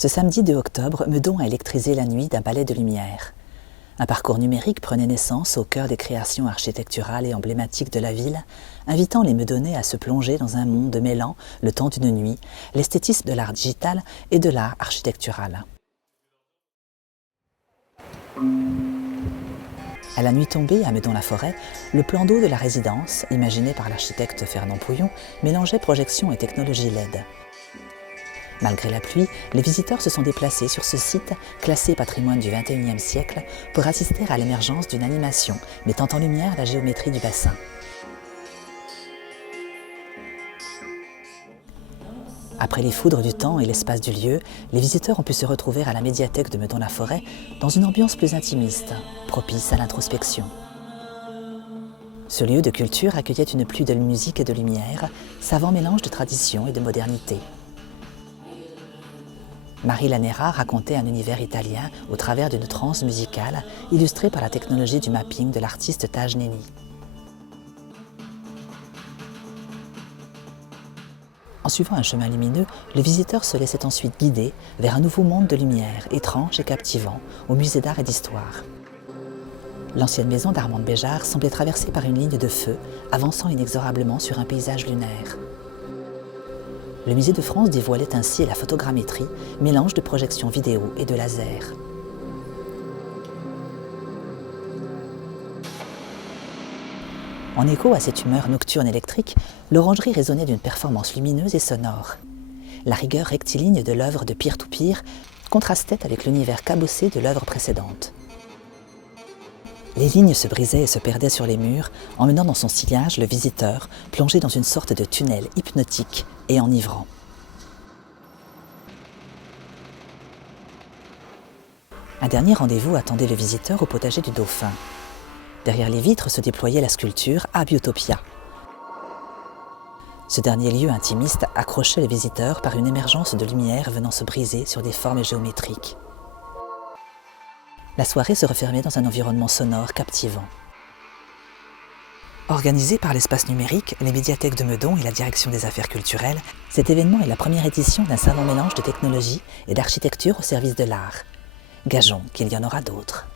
Ce samedi 2 octobre, Meudon a électrisé la nuit d'un ballet de lumière. Un parcours numérique prenait naissance au cœur des créations architecturales et emblématiques de la ville, invitant les Meudonnais à se plonger dans un monde mêlant, le temps d'une nuit, l'esthétisme de l'art digital et de l'art architectural. À la nuit tombée, à Meudon-la-Forêt, le plan d'eau de la résidence, imaginé par l'architecte Fernand Pouillon, mélangeait projection et technologie LED. Malgré la pluie, les visiteurs se sont déplacés sur ce site, classé patrimoine du XXIe siècle, pour assister à l'émergence d'une animation mettant en lumière la géométrie du bassin. Après les foudres du temps et l'espace du lieu, les visiteurs ont pu se retrouver à la médiathèque de Meudon-la-Forêt dans une ambiance plus intimiste, propice à l'introspection. Ce lieu de culture accueillait une pluie de musique et de lumière, savant mélange de tradition et de modernité. Marie Lanera racontait un univers italien au travers d'une transe musicale illustrée par la technologie du mapping de l'artiste Taj Neni. En suivant un chemin lumineux, le visiteur se laissait ensuite guider vers un nouveau monde de lumière, étrange et captivant, au musée d'art et d'histoire. L'ancienne maison d'Armande Béjart semblait traversée par une ligne de feu, avançant inexorablement sur un paysage lunaire. Le musée de France dévoilait ainsi la photogrammétrie, mélange de projections vidéo et de laser. En écho à cette humeur nocturne électrique, l'orangerie résonnait d'une performance lumineuse et sonore. La rigueur rectiligne de l'œuvre de Peer to Peer contrastait avec l'univers cabossé de l'œuvre précédente. Les lignes se brisaient et se perdaient sur les murs, emmenant dans son sillage le visiteur, plongé dans une sorte de tunnel hypnotique et enivrant. Un dernier rendez-vous attendait le visiteur au potager du Dauphin. Derrière les vitres se déployait la sculpture Abiotopia. Ce dernier lieu intimiste accrochait le visiteur par une émergence de lumière venant se briser sur des formes géométriques. La soirée se refermait dans un environnement sonore captivant. Organisé par l'espace numérique, les médiathèques de Meudon et la direction des affaires culturelles, cet événement est la première édition d'un savant mélange de technologie et d'architecture au service de l'art. Gageons qu'il y en aura d'autres.